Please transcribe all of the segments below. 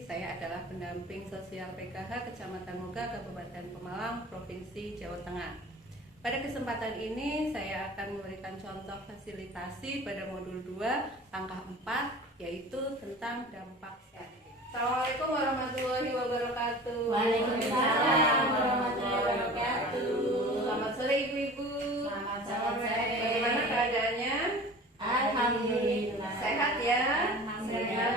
saya adalah pendamping sosial PKH Kecamatan Moga, Kabupaten Pemalang, Provinsi Jawa Tengah. Pada kesempatan ini saya akan memberikan contoh fasilitasi pada modul 2 langkah 4, yaitu tentang dampak stunting. Assalamualaikum warahmatullahi wabarakatuh. Waalaikumsalam warahmatullahi wabarakatuh. Selamat sore ibu-ibu. Selamat sore. Bagaimana keadaannya? Alhamdulillah. Sehat ya? Alhamdulillah.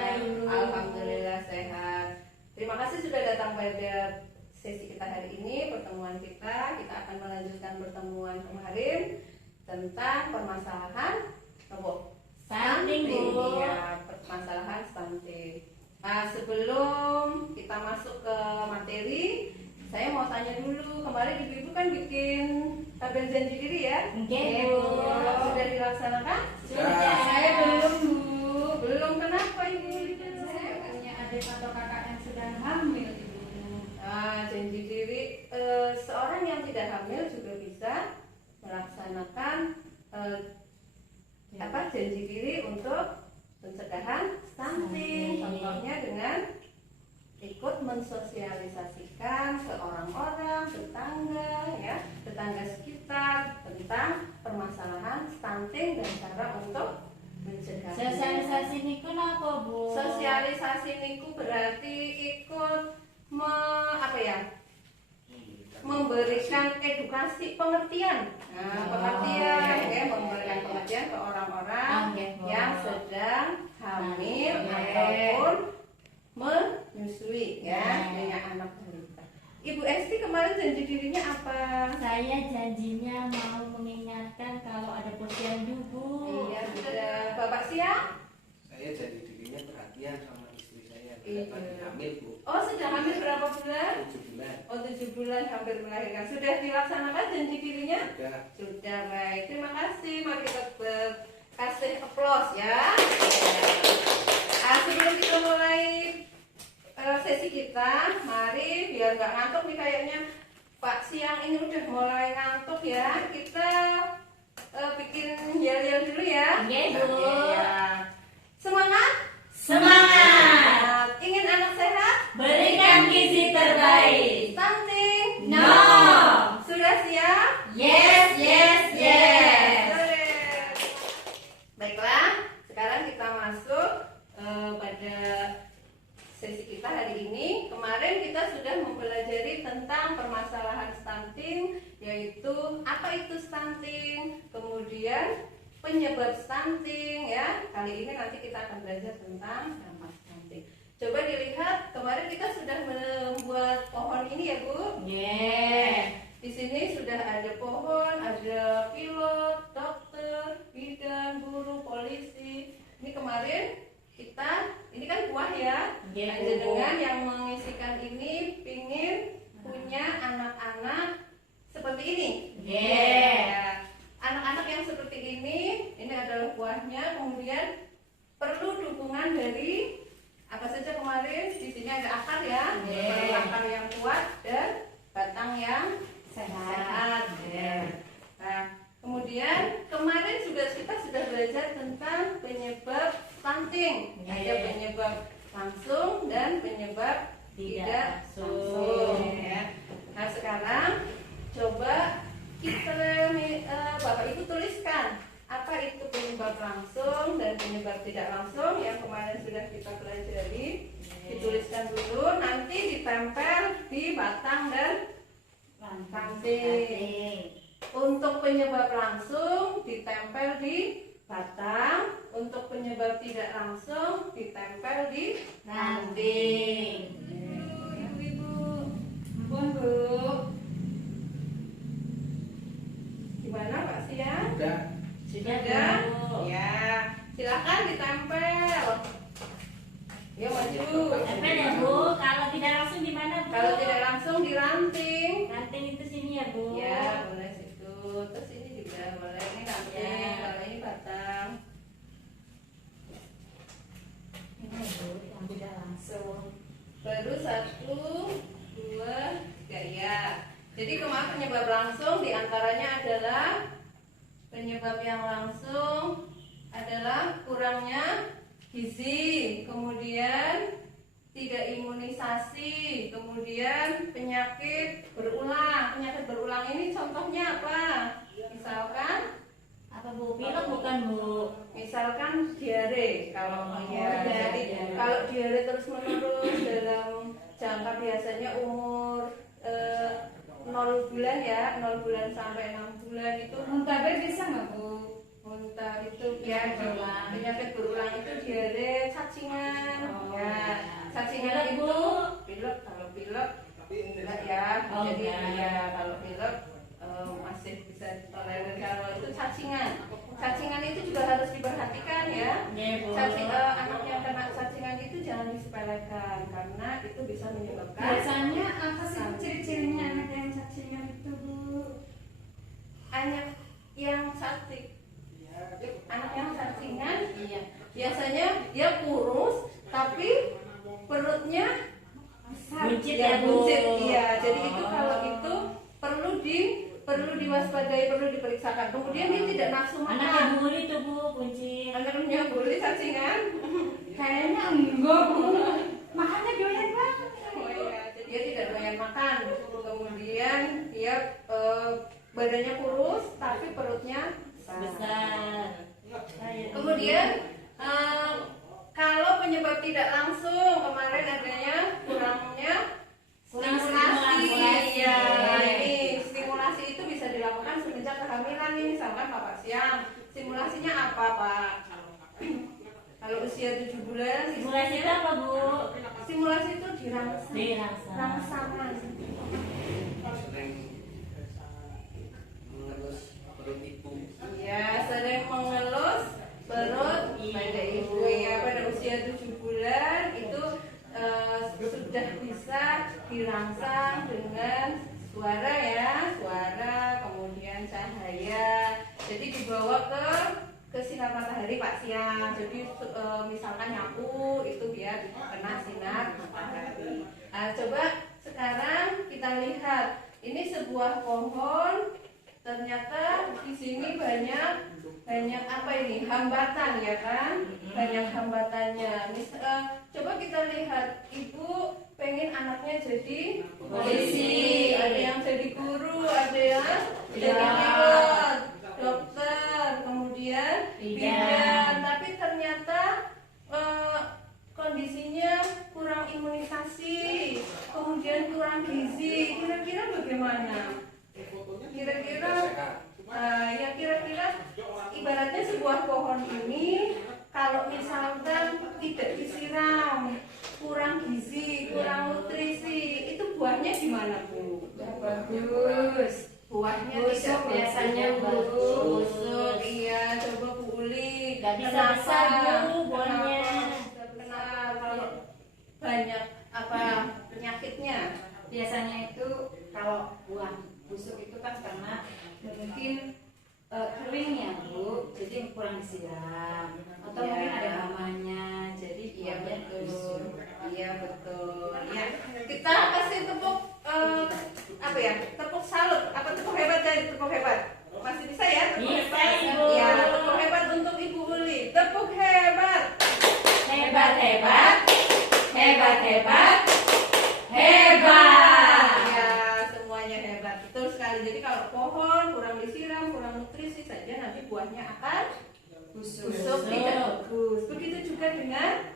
Alhamdulillah sehat. Terima kasih sudah datang pada sesi kita hari ini, pertemuan kita. Kita akan melanjutkan pertemuan kemarin tentang permasalahan Stunting, Bu. Iya, permasalahan stunting. Nah, sebelum kita masuk ke materi, saya mau tanya dulu, kemarin ibu-ibu kan bikin tabel janji diri ya? Oke, Bu. Sudah dilaksanakan? Sudah. Saya belum, Bu. Belum, kenapa ibu? Saya punya adik atau kakak yang sedang hamil, Ibu. Nah, janji diri, seorang yang tidak hamil juga bisa melaksanakan janji diri untuk pencegahan stunting. Contohnya dengan ikut mensosialisasikan ke orang-orang, tetangga sekitar tentang permasalahan stunting dan cara untuk mencegahnya. Sosialisasi niku napa, Bu? Sosialisasi niku berarti ikut memberikan edukasi, pengertian. Nah, pengertian, ya, memberikan pengertian ke orang-orang yang sedang hamil ataupun menyusui, ya, punya anak balita. Ibu Esti kemarin janji dirinya apa? Saya janjinya mau mengingatkan kalau ada posyandu, Bu. Iya, sudah. Bapak siap? Saya jadi dirinya perhatian sama istri saya. Iya. Lagi hamil, Bu. Oh, sedang hamil berapa bulan? 7 bulan. Oh, 7 bulan hampir melahirkan. Sudah dilaksanakan janji dirinya? Sudah. Sudah, baik. Terima kasih. Mari kita kasih applause ya. Nah, sebelum kita mulai sesi kita, mari biar nggak ngantuk nih kayaknya Pak Siang ini udah mulai ngantuk ya. Kita bikin yel-yel dulu ya. Oke, Bu. Ya. Semangat? Semangat. Ingin anak sehat? Berikan gizi terbaik. Stunting? No. Sudah siap? Yes, yes, yes. Baiklah, sekarang kita masuk pada sesi kita hari ini. Kemarin kita sudah mempelajari tentang permasalahan stunting, yaitu apa itu stunting, kemudian penyebab stunting, ya. Kali ini nanti kita akan belajar tentang dampak stunting. Coba dilihat, kemarin kita sudah membuat pohon ini ya, Bu. Yeah. Di sini sudah ada pohon, ada pilot, dokter, bidan, guru, polisi. Ini kemarin ini kan buah ya. Yeah, Nah, dengan yang mengisikan ini pingin punya anak-anak seperti ini. Yeah. Anak-anak yang seperti ini adalah buahnya. Kemudian perlu dukungan dari apa saja kemarin. Di sini ada akar ya, Yeah. akar yang kuat dan batang yang sehat. Nah, kemudian kemarin kita sudah belajar tentang penyebab stunting. Ada penyebab langsung dan penyebab tidak langsung. Ya. Nah, sekarang coba Bapak Ibu tuliskan apa itu penyebab langsung dan penyebab tidak langsung yang kemarin sudah kita pelajari. Dituliskan dulu, nanti ditempel di batang dan ranting. Untuk penyebab langsung ditempel di batang, untuk penyebab tidak langsung ditempel di ranting. Ibu-ibu, ampun Bu. Gimana Pak Siang? Sudah. Sudah? Ya, silakan ditempel. Ya, maju. Tempel ya, Bu. Kalau tidak langsung di mana, Bu? Kalau tidak langsung di ranting. Ranting itu sini ya, Bu. Ya, boleh situ. Terus ini juga boleh. Ini ranting, Ya. kalau ini batang. Ini ya, Bu, yang tidak langsung. Baru 1, 2, 3 ya. Jadi kemarin penyebab langsung diantaranya adalah penyebab yang langsung adalah kurangnya gizi, kemudian tidak imunisasi, kemudian penyakit berulang. Penyakit berulang ini contohnya apa? Misalkan Apa Bu? Pilek bukan Bu? misalkan diare. Kalau ya, iya, jadi iya. kalau diare terus menerus dalam jangka biasanya umur 0 bulan ya, 0 bulan sampai 6 bulan itu Muntaber bisa nggak Bu? muntah itu ya penyakit berulang itu diare, cacingan. Oh, Ya, iya. cacingan Pilek, itu Bu? pilek. Kalau pilek enggak ya. Oh, Jadi enggak. ya kalau pilek masih bisa ditolerir. Kalau itu cacingan. Cacingan itu juga harus diperhatikan ya. Iya Bu. Anak yang kena cacingan itu jangan disepelekan karena itu bisa menyebabkan Biasanya apa sih ciri-cirinya anak yang cacingan itu Bu? anak yang cacing. Anak yang cacingan biasanya dia kurus tapi perutnya Buncit ya ya Bu. buncit. Iya, jadi itu kalau itu perlu diwaspadai, perlu diperiksakan. Kemudian dia tidak nafsu Anaknya makan. buli tuh Bu, buncit. Anaknya boleh cacingan. Kayaknya enggak Bu. Makannya doyan banget. Oh iya, jadi dia tidak doyan makan. Kemudian dia badannya kurus tapi perutnya besar. Besar. Kemudian kalau penyebab tidak langsung kemarin adanya kurangnya Kurang stimulasi. stimulasi. Ya, ini stimulasi itu bisa dilakukan semenjak kehamilan nih, misalkan Bapak siang. Stimulasinya apa Pak? Kalau usia 7 bulan, Simulasi itu apa Bu? stimulasi itu dirangsang. Dirangsang. Rangsangan. Sering mengelus perut ibu. Ya, sering mengelus perut pada ibu ya pada usia 7 bulan itu sudah bisa dirangsang dengan suara ya, suara kemudian cahaya. Jadi dibawa ke sinar matahari Pak siang. Jadi misalkan nyapu itu biar kena sinar matahari. Nah, coba sekarang kita lihat ini sebuah pohon. Ternyata di sini banyak apa ini hambatan ya kan, banyak hambatannya. Coba kita lihat, ibu pengen anaknya jadi polisi, ada yang jadi guru, ada yang jadi pilot, dokter, kemudian bidan. Tapi ternyata kondisinya kurang imunisasi, kemudian kurang gizi. Kira-kira bagaimana? Kira-kira ibaratnya sebuah pohon ini kalau misalkan tidak disiram, kurang gizi, kurang nutrisi, itu buahnya gimana Bu? Bagus. Buahnya Busuk tidak biasanya, Bu. busuk. Iya, coba Bu Uli. Gak bisa Kenapa? besar Bu buahnya. Kenapa kalau banyak apa penyakitnya? Biasanya itu kalau buah busuk itu kan karena mungkin kering ya Bu, jadi kurang disiram atau Iya. mungkin ada hamanya, jadi Iya buahnya betul, busuk. iya betul. Ya, kita kasih tepuk apa ya? Tepuk salut, apa tepuk hebat dari tepuk hebat? Masih bisa ya? Tepuk Bisa, hebat. Ibu. Ya, tepuk hebat untuk Ibu Uli. Tepuk hebat. Hebat hebat. Hebat hebat. Hebat. Ya, semuanya hebat. Betul sekali. Jadi kalau pohon kurang disiram, kurang nutrisi saja nanti buahnya akan busuk, tidak bagus. Begitu juga dengan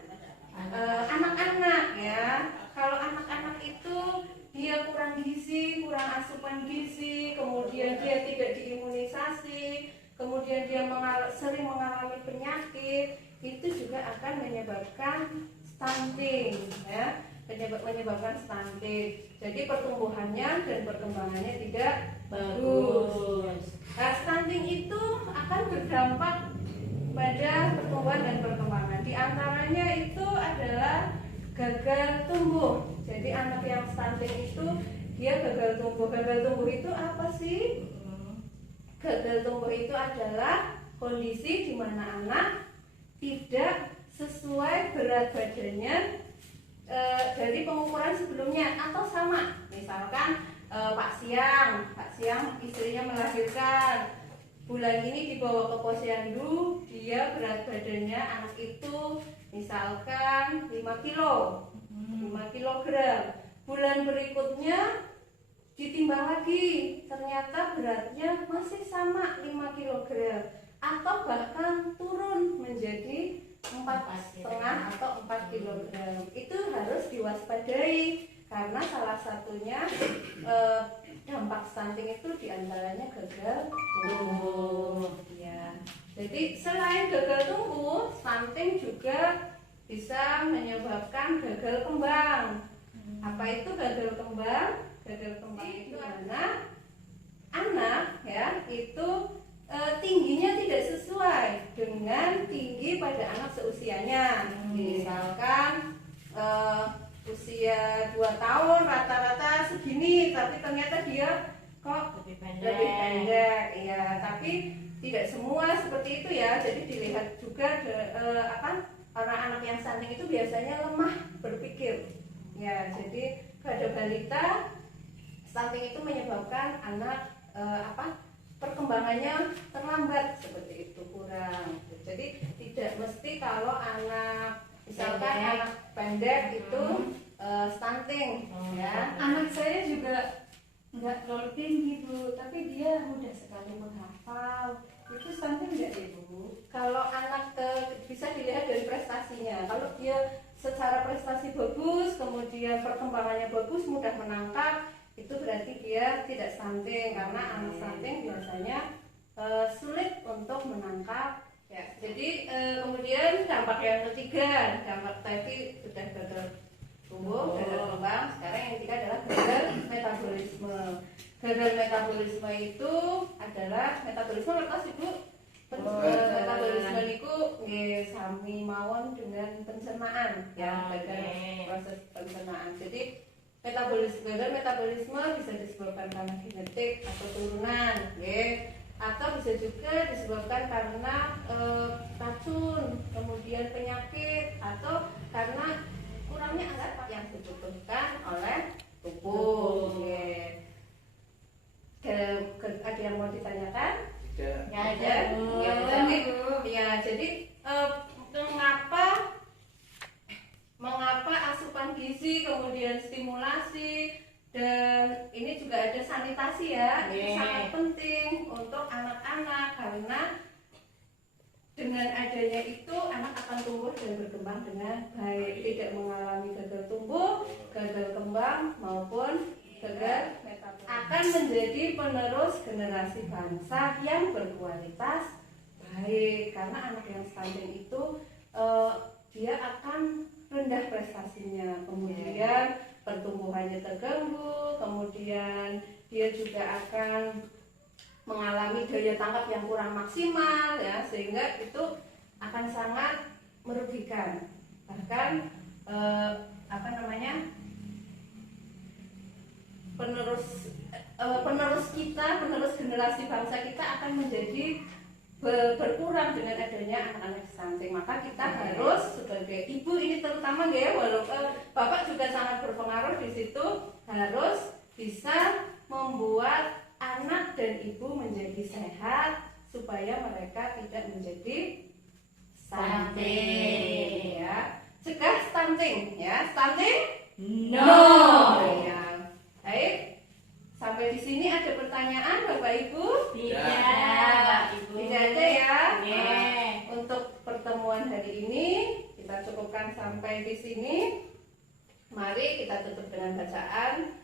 anak-anak ya. Kalau anak-anak itu dia kurang gizi, kurang asupan gizi, kemudian dia tidak diimunisasi, kemudian dia sering mengalami penyakit, itu juga akan menyebabkan stunting ya, menyebabkan stunting. Jadi pertumbuhannya dan perkembangannya tidak bagus. Nah, stunting itu akan berdampak pada pertumbuhan dan perkembangan. Di antaranya itu adalah gagal tumbuh. Jadi anak yang stunting itu dia gagal tumbuh. Gagal tumbuh itu apa sih? Gagal tumbuh itu adalah kondisi di mana anak tidak sesuai berat badannya dari pengukuran sebelumnya atau sama. Misalkan Pak Siang istrinya melahirkan, bulan ini dibawa ke posyandu, dia berat badannya anak itu misalkan 5 kilo. 5 kilogram. Bulan berikutnya ditimbang lagi, ternyata beratnya masih sama 5 kilogram atau bahkan turun menjadi 4,5 atau 4 kilogram. Itu harus diwaspadai karena salah satunya dampak stunting itu diantaranya gagal tumbuh. Ya. Jadi selain gagal tumbuh, stunting juga bisa menyebabkan gagal kembang. Apa itu gagal kembang? Gagal kembang itu karena anak ya itu tingginya tidak sesuai dengan tinggi pada anak seusianya. Misalkan usia 2 tahun rata-rata segini, tapi ternyata dia kok lebih pendek. Ya, tapi tidak semua seperti itu ya. Jadi dilihat juga orang-anak yang stunting itu biasanya lemah berpikir. Ya, jadi pada balita stunting itu menyebabkan anak perkembangannya terlambat seperti itu, kurang. Jadi tidak mesti kalau anak misalkan anak pendek itu stunting ya. Anak saya juga nggak terlalu tinggi Bu, tapi dia mudah sekali menghafal. Itu stunting nggak Ibu? Kalau anak bisa dilihat dari prestasinya. Kalau dia secara prestasi bagus, kemudian perkembangannya bagus, mudah menangkap, itu berarti dia tidak stunting, karena anak stunting biasanya sulit untuk menangkap. Ya, jadi kemudian dampak yang ketiga, dampak tadi sudah gagal tumbuh, gagal kembang. Sekarang yang ketiga adalah gagal metabolisme. Gagal metabolisme itu adalah metabolisme lepas Ibu. Metabolisme itu sami mawon dengan pencernaan ya, gagal proses pencernaan. Jadi gagal metabolisme bisa disebabkan karena genetik atau turunan, atau bisa juga disebabkan karena racun, kemudian penyakit, atau karena kurangnya azat yang dibutuhkan oleh tubuh. Ada yang mau ditanyakan? Tidak. Ya ada. Jadi mengapa asupan gizi, kemudian stimulasi, dan ini juga ada sanitasi ya, itu sangat penting untuk anak-anak karena dengan adanya itu anak akan tumbuh dan berkembang dengan baik, tidak mengalami gagal tumbuh, gagal kembang maupun gagal metabolisme. Akan menjadi penerus generasi bangsa yang berkualitas baik, karena anak yang stunting itu dia akan rendah prestasinya, kemudian pertumbuhannya terganggu, kemudian dia juga akan mengalami daya tangkap yang kurang maksimal ya, sehingga itu akan sangat merugikan. Bahkan penerus generasi bangsa kita akan menjadi berkurang dengan adanya anak-anak stunting. Maka kita harus sebagai ibu ini terutama walaupun bapak juga sangat berpengaruh di situ, harus bisa membuat anak dan ibu menjadi sehat supaya mereka tidak menjadi stunting ya. Cegah stunting ya. Stunting? No. Ya. Baik. Sampai di sini ada pertanyaan Bapak Ibu? Tidak ada ya. Untuk pertemuan hari ini kita cukupkan sampai di sini. Mari kita tutup dengan bacaan.